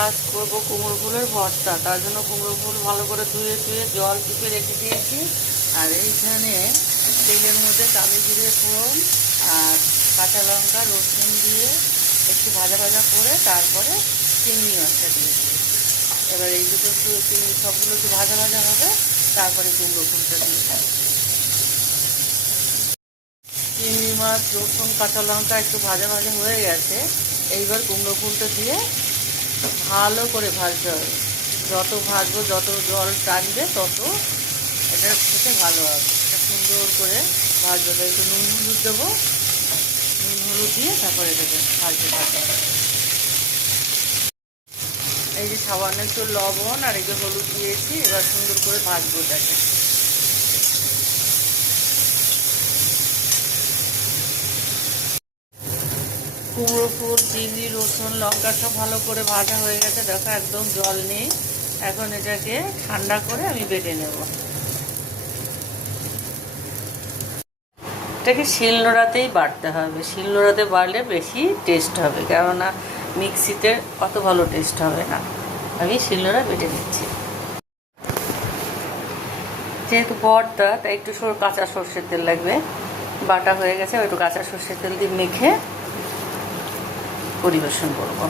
আজ করবো কুমড়ো ফুলের ভর্তা। তার জন্য কুমড়ো ফুল ভালো করে ধুয়ে জল টিপে রেখে দিয়েছি। আর এইখানে তেলের মধ্যে কালো জিরে ফোড়ন আর কাঁচা লঙ্কা রসুন দিয়ে একটু ভাজা ভাজা করে তারপরে চিংড়ি মাছটা দিয়ে দিয়েছি। এবার এই দুটো চিংড়ি সবগুলো একটু ভাজা ভাজা হবে, তারপরে কুমড়ো ফুলটা দিয়ে দেবো। চিংড়ি মাছ রসুন কাঁচা লঙ্কা একটু ভাজা ভাজা হয়ে গেছে। এইবার কুমড়ো ফুলটা দিয়ে ভালো করে ভাজতে হবে। যত ভাজবো যত জল টানবে তত এটা খেতে ভালো হবে। এটা সুন্দর করে ভাজতে হবে। একটু নুন হলুদ দেবো, নুন হলুদ দিয়ে তারপরে এটাকে ভাজতে থাকবে। এই যে সামান্য একটু লবণ আর এই যে হলুদ দিয়েছি, এবার সুন্দর করে ভাজবো এটাকে। কুমড়ো ফুল চিংড়ি রসুন লঙ্কা সব ভালো করে ভাজা হয়ে গেছে, দেখো একদম জল নেই। এখন এটাকে ঠান্ডা করে আমি বেটে নেব। এটাকে শিলনোড়াতেই বাটতে হবে। শিলনোড়াতে বাটলে বেশি টেস্ট হবে, কেননা মিক্সিতে অত ভালো টেস্ট হবে না। আমি শিলনোড়া বেটে নিচ্ছি। যেহেতু ভর্তা তাই একটু কাঁচা সর্ষের তেল লাগবে। বাটা হয়ে গেছে, একটু কাঁচা সর্ষের তেল দিয়ে মেখে পরিবেশন করব।